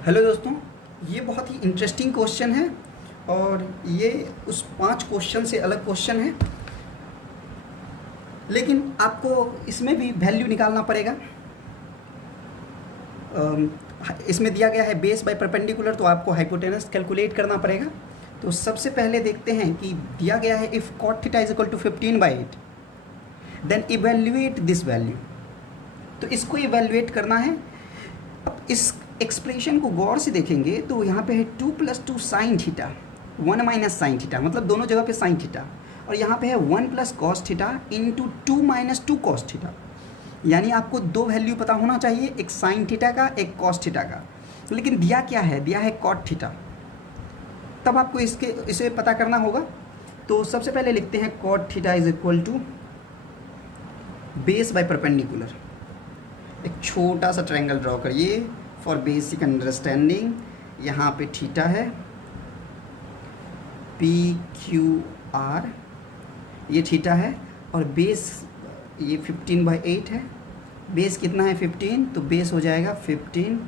Hello दोस्तों, ये बहुत ही इंटरेस्टिंग क्वेश्चन है और ये उस 5 क्वेश्चन से अलग क्वेश्चन है, लेकिन आपको इसमें भी वैल्यू निकालना पड़ेगा। इसमें दिया गया है बेस बाय परपेंडिकुलर, तो आपको हाइपोटेनस कैलकुलेट करना पड़ेगा। तो सबसे पहले देखते हैं कि दिया गया है if cot theta is equal to 15/8 then evaluate this value. तो इसको इवेल्युएट करना है। अब इस एक्सप्रेशन को गौर से देखेंगे तो यहाँ पे है 2 + 2 साइन थीटा 1 - साइन थीटा, मतलब दोनों जगह पे साइन थीटा, और यहाँ पे है 1 + cos theta into 2 - 2 cos theta. यानी आपको दो वैल्यू पता होना चाहिए, एक साइन थीटा का, एक कॉस थीटा का। लेकिन दिया क्या है? दिया है कॉट थीटा, तब आपको इसे पता करना होगा। तो सबसे पहले लिखते हैं cot theta is equal to base by perpendicular. एक छोटा सा ट्रायंगल ड्रॉ करिए फॉर बेसिक अंडरस्टैंडिंग। यहाँ पे थीटा है PQR, ये थीटा है, और बेस ये 15/8 है। बेस कितना है? 15, तो बेस हो जाएगा 15,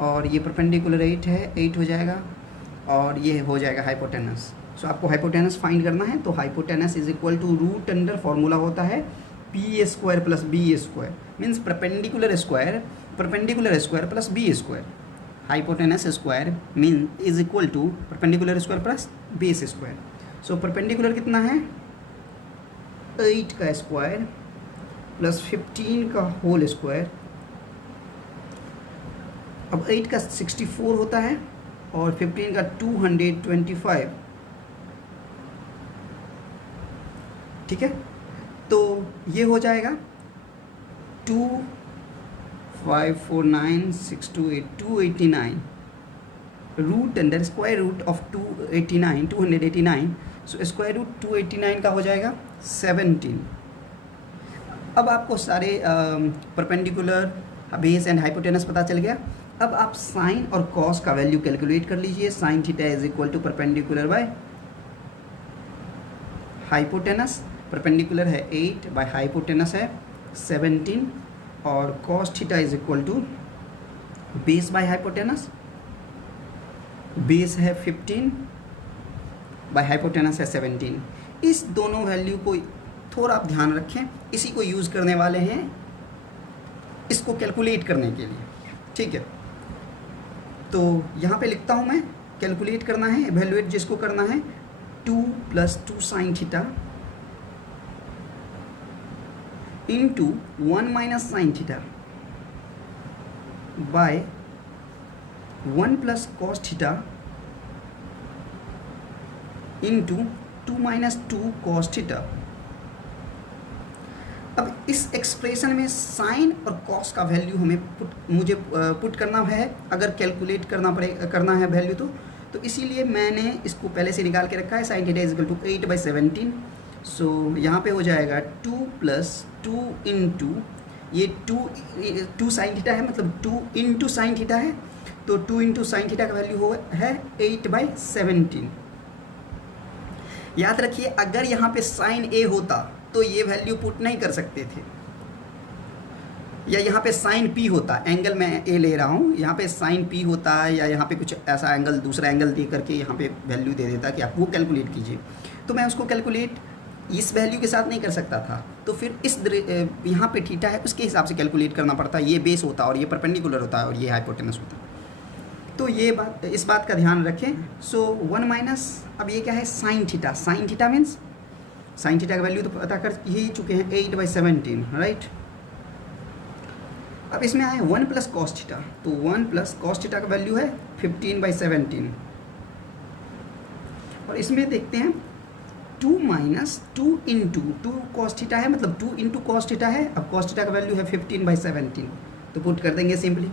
और ये परपेंडिकुलर 8 है, 8 हो जाएगा, और ये हो जाएगा हाइपोटेनस। सो आपको हाइपोटेनस फाइंड करना है। तो hypotenuse is equal to root under formula होता है PA² + BA², means perpendicular square plus B²। Hypotenuse square mean is equal to perpendicular square plus base square. So perpendicular कितना है? 8 का स्क्वायर प्लस 15 का whole square. अब 8 का 64 होता है और 15 का 225, ठीक है। तो ये हो जाएगा 2549628 root under square root of 289। So square root 289 का हो जाएगा 17। अब आपको सारे परपेंडिकुलर, बेस एंड हाइपोटेनस पता चल गया। अब आप साइन और कॉस का वैल्यू कैलकुलेट कर लीजिए। Sine theta is equal to perpendicular by hypotenuse. Perpendicular है 8 बाय हाइपोटेनस है 17, और cos theta is equal to base by hypotenuse. Base है 15 बाय हाइपोटेनस है 17। इस दोनों वैल्यू को थोड़ा आप ध्यान रखें, इसी को यूज़ करने वाले हैं इसको कैलकुलेट करने के लिए, ठीक है। तो यहाँ पे लिखता हूँ मैं, कैलकुलेट करना है, एवेल्युएट जिसको करना है 2 + 2 sine theta into 1 - sine theta by 1 + cos theta into 2 - 2 cos theta. अब इस एक्सप्रेशन में साइन और कॉस का वैल्यू हमें मुझे पुट करना है, अगर कैलकुलेट करना है वैल्यू तो इसीलिए मैंने इसको पहले से निकाल के रखा है। Sine theta is equal to 8/17। So यहाँ पे हो जाएगा 2 + 2 इंटू ये 2 साइन थीटा है, मतलब 2 इंटू साइन थीटा है, तो 2 इंटू साइन थीटा का वैल्यू है 8/17। याद रखिए, अगर यहाँ पे साइन A होता तो ये वैल्यू पुट नहीं कर सकते थे, या यहाँ पे साइन P होता, एंगल मैं A ले रहा हूँ, यहाँ पे साइन P होता, या यहाँ पे कुछ ऐसा एंगल, दूसरा एंगल दे करके यहाँ पे वैल्यू दे देता कि आप वो कैलकुलेट कीजिए, तो मैं उसको कैलकुलेट इस वैल्यू के साथ नहीं कर सकता था। तो फिर यहाँ पे थीटा है, उसके हिसाब से कैलकुलेट करना पड़ता। ये बेस होता और ये परपेंडिकुलर होता है और ये हाइपोटेनस होता। तो ये बात, इस बात का ध्यान रखें। सो 1 - अब ये क्या है? Sine theta. Sine theta means sine theta का वैल्यू तो पता कर ही चुके हैं, 8/17, राइट। अब इसमें आए 1 + कॉस थीटा, तो 1 + कॉस थीटा का वैल्यू है 15/17, और इसमें देखते हैं 2 - 2 इंटू 2 कॉस थीटा है, मतलब 2 इंटू कॉस थीटा है। अब कॉस थीटा का वैल्यू है 15/17, तो पुट कर देंगे सिंपली।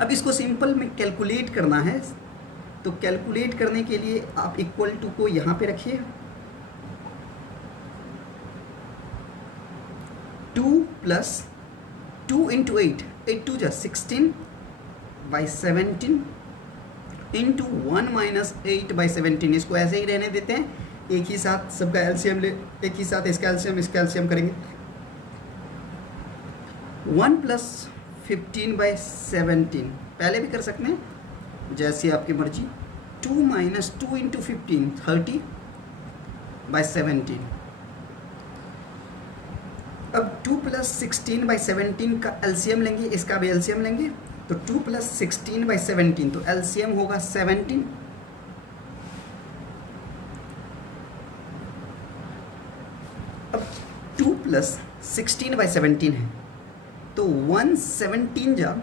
अब इसको सिंपल में कैलकुलेट करना है, तो कैलकुलेट करने के लिए आप इक्वल टू को यहाँ पे रखिए। 2 + 2 इंटू 8 2 = 16/17 इंटू 1 - 8/17। इसको ऐसे ही रहने देते हैं, एक ही साथ सबका एलसीएम एक ही साथ इसका एलसीएम करेंगे। 1 + 15/17, पहले भी कर सकते हैं जैसी आपकी मर्जी। 2 - 2 × 15 30/17। अब 2 + 16/17 का एलसीएम लेंगे, इसका भी एलसीएम लेंगे। तो 2 + 16/17, तो एलसीएम होगा 17। अब 2 + 16/17 है, तो 117 जा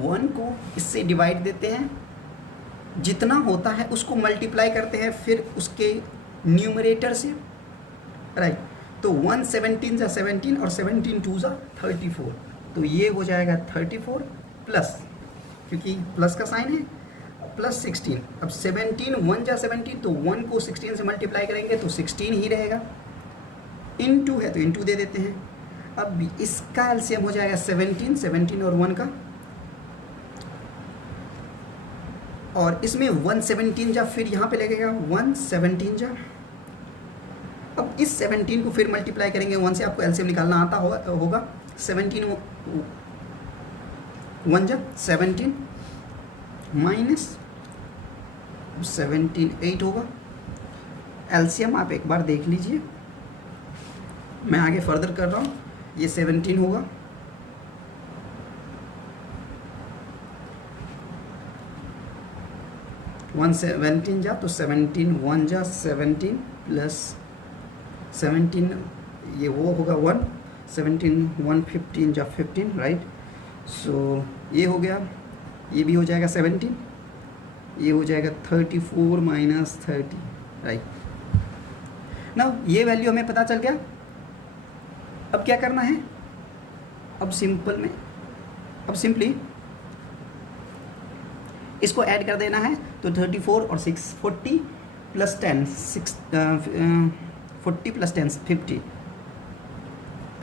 1 को इससे डिवाइड देते हैं, जितना होता है उसको मल्टीप्लाई करते हैं फिर उसके न्यूमरेटर से, राइट। तो 117 जा 17 और 17 2 जा 34, तो ये हो जाएगा 34 प्लस, क्योंकि प्लस का साइन है, प्लस 16। अब 17 1 जा 17, तो 1 को 16 से मल्टीप्लाई करेंगे तो 16 ही रहेगा। इनटू है तो इनटू दे देते हैं। अब इसका एलसीएम हो जाएगा 17 और 1 का, और इसमें 117 जा फिर यहाँ पे लगेगा 117 जा। अब इस 17 को फिर मल्टीप्लाई करेंगे 1 से, आपको एलसीएम निकालना आता होगा। 17 1 जा 17 माइनस 17 8 होगा। एलसीएम आप एक बार देख लीजिए, मैं आगे फर्दर कर रहा हूँ। ये 17 होगा, वन 17 जा तो 17 1 जा 17 प्लस 17, ये वो होगा 1 17 1 15 जा 15, राइट। सो ये हो गया, ये भी हो जाएगा 17, ये हो जाएगा 34 माइनस 30, राइट। ना ये वैल्यू हमें पता चल गया। अब क्या करना है, अब सिंपली इसको ऐड कर देना है। तो 34 और 6 40 plus 10 40 plus 10 50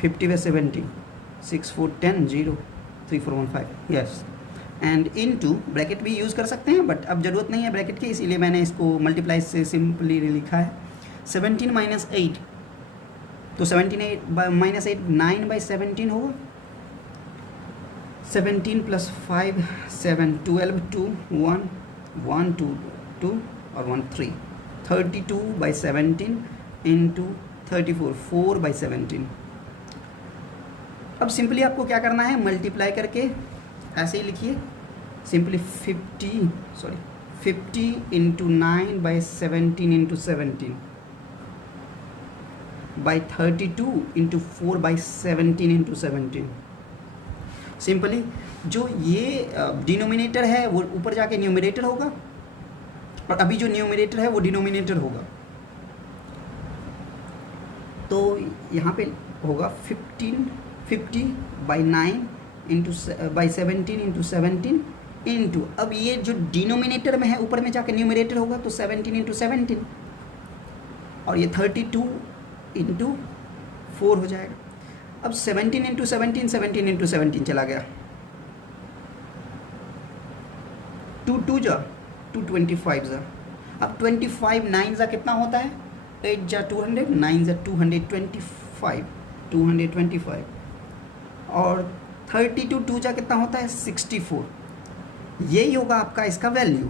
50/17 6 4 10 0 3 4 1 5, yes. And into bracket भी यूज़ कर सकते हैं, बट अब ज़रूरत नहीं है ब्रैकेट की, इसीलिए मैंने इसको मल्टीप्लाई से सिंपली लिखा है। 17 माइनस 8, तो 17 माइनस 8 9/17 होगा। 17 प्लस 5 7 12 2 1 1 2 2 और 1 3 32/17 इंटू 34 4/17। अब सिंपली आपको क्या करना है, मल्टीप्लाई करके ऐसे ही लिखिए simply 50 into 9/17 into 17 by 32 into 4/17 into 17। Simply जो ये डिनोमिनेटर है वो ऊपर जाके न्यूमरेटर होगा, और अभी जो न्यूमरेटर है वो डिनोमिनेटर होगा। तो यहाँ पे होगा 50/9 इंटू 17 इंटू 17 इंटू, अब ये जो डिनोमिनेटर में है ऊपर में जाके न्यूमरेटर होगा, तो 17 इंटू 17, और ये 32 इंटू 4 हो जाएगा। अब 17 इंटू 17 17 इंटू 17 चला गया, 2 2 जा 225 जा। अब 25 9 जा कितना होता है, 8 जा 200 9 जा 225 और 32 2 जा कितना होता है 64। यही होगा आपका इसका वैल्यू।